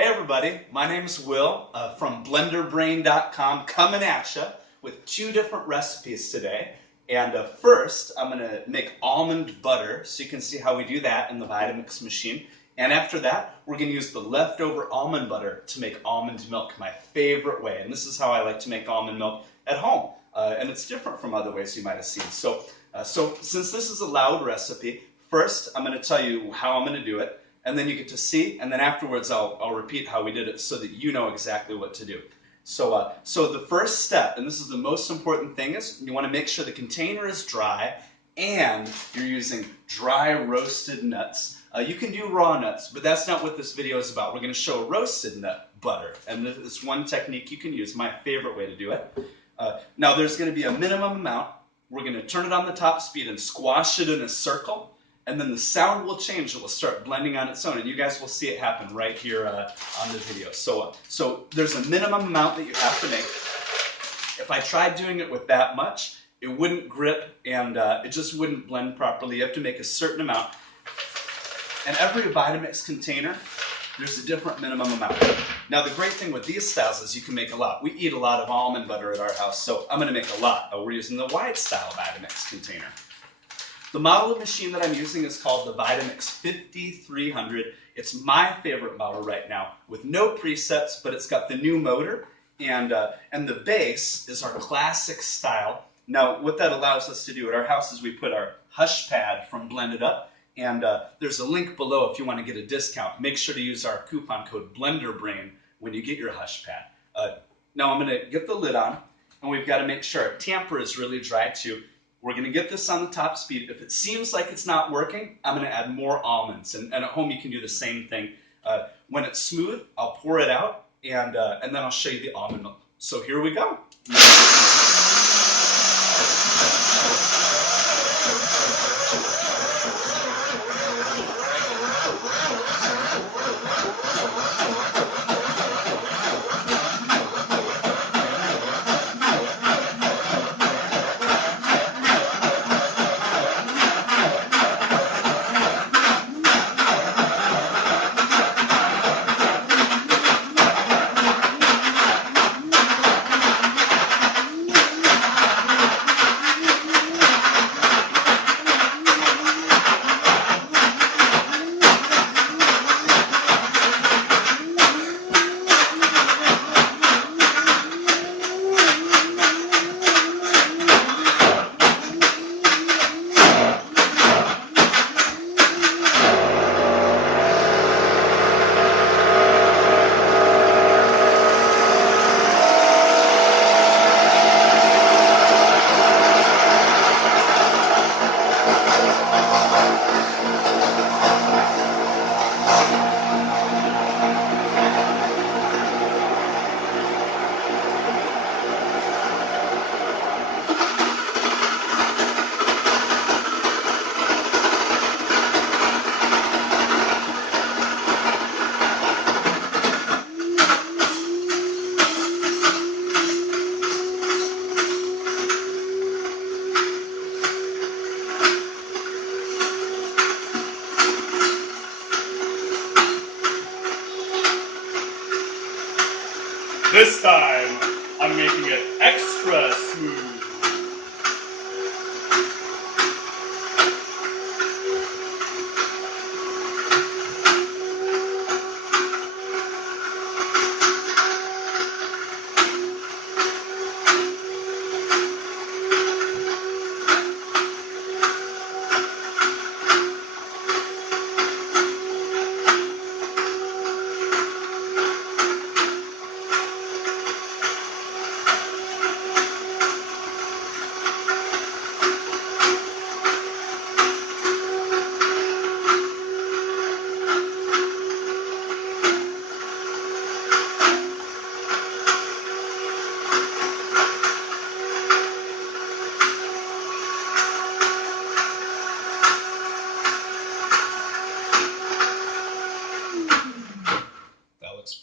Hey everybody, my name is Will from BlenderBrain.com, coming at you with two different recipes today. And first, I'm going to make almond butter, so you can see how we do that in the Vitamix machine. And after that, we're going to use the leftover almond butter to make almond milk, my favorite way. And this is how I like to make almond milk at home. And it's different from other ways you might have seen. So since this is a loud recipe, first I'm going to tell you how I'm going to do it. And then you get to see, and then afterwards I'll repeat how we did it so that you know exactly what to do. So the first step, and this is the most important thing, is you want to make sure the container is dry and you're using dry roasted nuts. You can do raw nuts, but that's not what this video is about. We're going to show roasted nut butter, and this is one technique you can use, my favorite way to do it. Now there's going to be a minimum amount. We're going to turn it on the top speed and squash it in a circle. And then the sound will change. It will start blending on its own, and you guys will see it happen right here on the video. So there's a minimum amount that you have to make. If I tried doing it with that much, it wouldn't grip, and it just wouldn't blend properly. You have to make a certain amount. And every Vitamix container, there's a different minimum amount. Now the great thing with these styles is you can make a lot. We eat a lot of almond butter at our house, so I'm going to make a lot. We're using the wide style Vitamix container. The model of machine that I'm using is called the Vitamix 5300. It's my favorite model right now, with no presets, but it's got the new motor, and the base is our classic style. Now, what that allows us to do at our house is we put our Hushpad from Blended Up, and there's a link below if you want to get a discount. Make sure to use our coupon code BlenderBrain when you get your Hushpad. Now I'm going to get the lid on, and we've got to make sure our tamper is really dry too. We're going to get this on the top speed. If it seems like it's not working, I'm going to add more almonds. And at home, you can do the same thing. When it's smooth, I'll pour it out, and then I'll show you the almond milk. So here we go. This time, I'm making it extra smooth.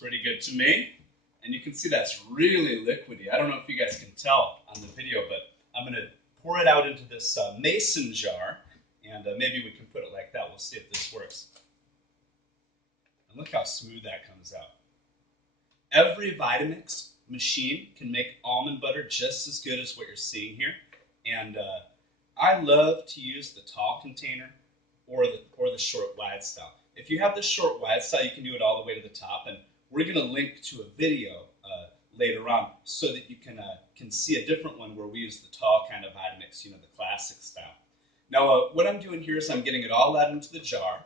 Pretty good to me, and you can see that's really liquidy. I don't know if you guys can tell on the video, but I'm going to pour it out into this mason jar, and maybe we can put it like that. We'll see if this works. And look how smooth that comes out. Every Vitamix machine can make almond butter just as good as what you're seeing here. And I love to use the tall container or the short wide style. If you have the short wide style, you can do it all the way to the top. And we're going to link to a video later on so that you can see a different one where we use the tall kind of Vitamix, the classic style. Now, what I'm doing here is I'm getting it all out into the jar,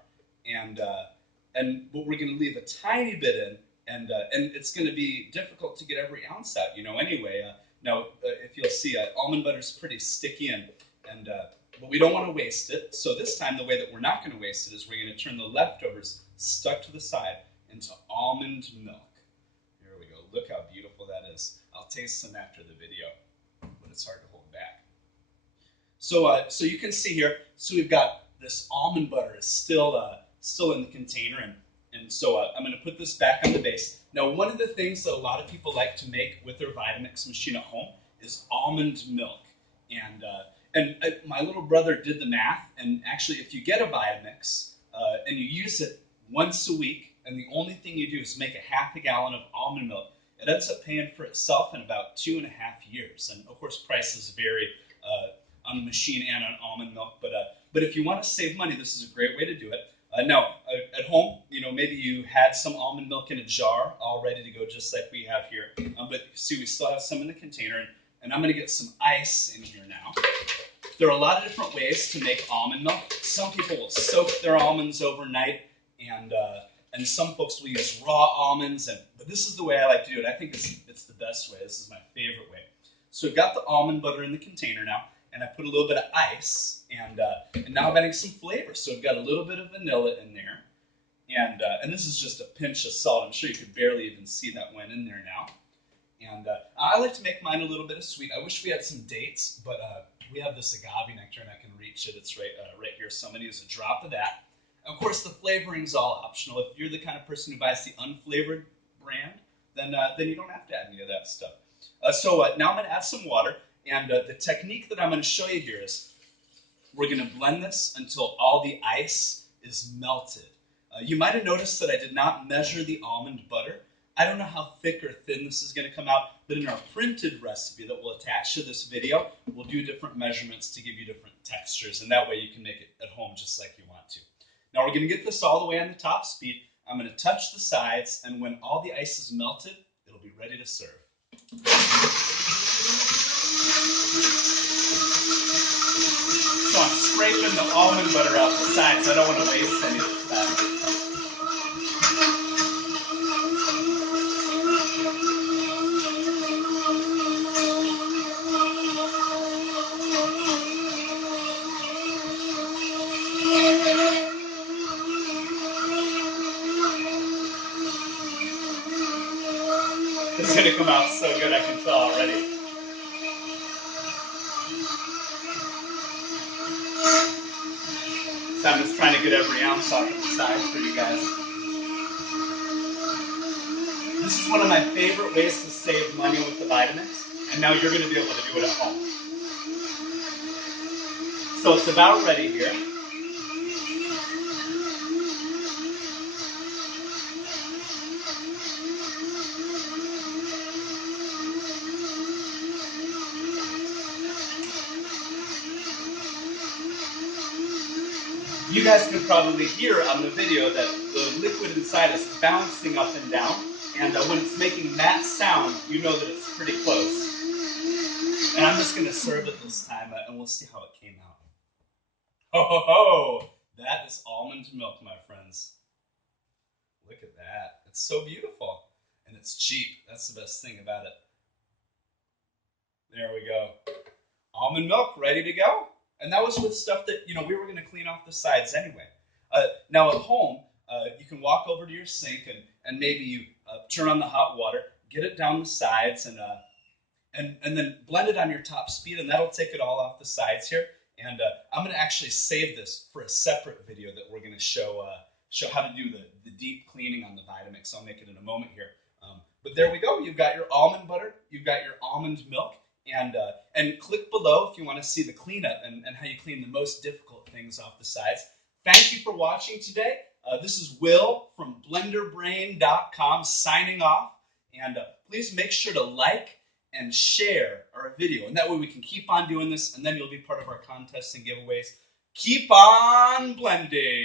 and but we're going to leave a tiny bit in, and it's going to be difficult to get every ounce out, anyway. Now, if you'll see, almond butter is pretty sticky, but we don't want to waste it. So this time, the way that we're not going to waste it is we're going to turn the leftovers stuck to the side into almond milk. Here we go. Look how beautiful that is. I'll taste some after the video, but it's hard to hold back. So you can see here, so we've got this almond butter is still in the container, and so I'm going to put this back on the base. Now, one of the things that a lot of people like to make with their Vitamix machine at home is almond milk. And my little brother did the math, and actually if you get a Vitamix and you use it once a week, and the only thing you do is make a half a gallon of almond milk, it ends up paying for itself in about 2.5 years. And of course, prices vary on the machine and on almond milk, but if you want to save money, this is a great way to do it. Now, at home, maybe you had some almond milk in a jar all ready to go, just like we have here. But see, we still have some in the container, and I'm going to get some ice in here now. There are a lot of different ways to make almond milk. Some people will soak their almonds overnight, and some folks will use raw almonds. But this is the way I like to do it. I think it's the best way. This is my favorite way. So we've got the almond butter in the container now, and I put a little bit of ice, and now I'm adding some flavor. So we've got a little bit of vanilla in there, and this is just a pinch of salt. I'm sure you could barely even see that went in there now. And I like to make mine a little bit of sweet. I wish we had some dates, but we have this agave nectar, and I can reach it. It's right here, so I'm going to use a drop of that. Of course, the flavoring is all optional. If you're the kind of person who buys the unflavored brand, then you don't have to add any of that stuff. So now I'm going to add some water, and the technique that I'm going to show you here is we're going to blend this until all the ice is melted. You might have noticed that I did not measure the almond butter. I don't know how thick or thin this is going to come out, but in our printed recipe that we'll attach to this video, we'll do different measurements to give you different textures, and that way you can make it at home just like you want to. Now we're going to get this all the way on the top speed. I'm going to touch the sides, and when all the ice is melted, it'll be ready to serve. So I'm scraping the almond butter off the sides. I don't want to waste any of the fat. It's going to come out so good, I can tell already. So I'm just trying to get every ounce off of the sides for you guys. This is one of my favorite ways to save money with the Vitamix, and now you're going to be able to do it at home. So it's about ready here. You guys can probably hear on the video that the liquid inside is bouncing up and down, and when it's making that sound, you know that it's pretty close. And I'm just going to serve it this time, and we'll see how it came out. Ho, ho, ho! That is almond milk, my friends. Look at that. It's so beautiful, and it's cheap. That's the best thing about it. There we go. Almond milk ready to go. And that was with stuff that, we were going to clean off the sides anyway. Now at home, you can walk over to your sink and maybe you turn on the hot water, get it down the sides, and then blend it on your top speed, and that'll take it all off the sides here. And I'm going to actually save this for a separate video that we're going to show how to do the deep cleaning on the Vitamix. I'll make it in a moment here. But there we go. You've got your almond butter. You've got your almond milk. And click below if you want to see the cleanup and how you clean the most difficult things off the sides. Thank you for watching today. This is Will from BlenderBrain.com signing off. And please make sure to like and share our video. And that way we can keep on doing this, and then you'll be part of our contests and giveaways. Keep on blending.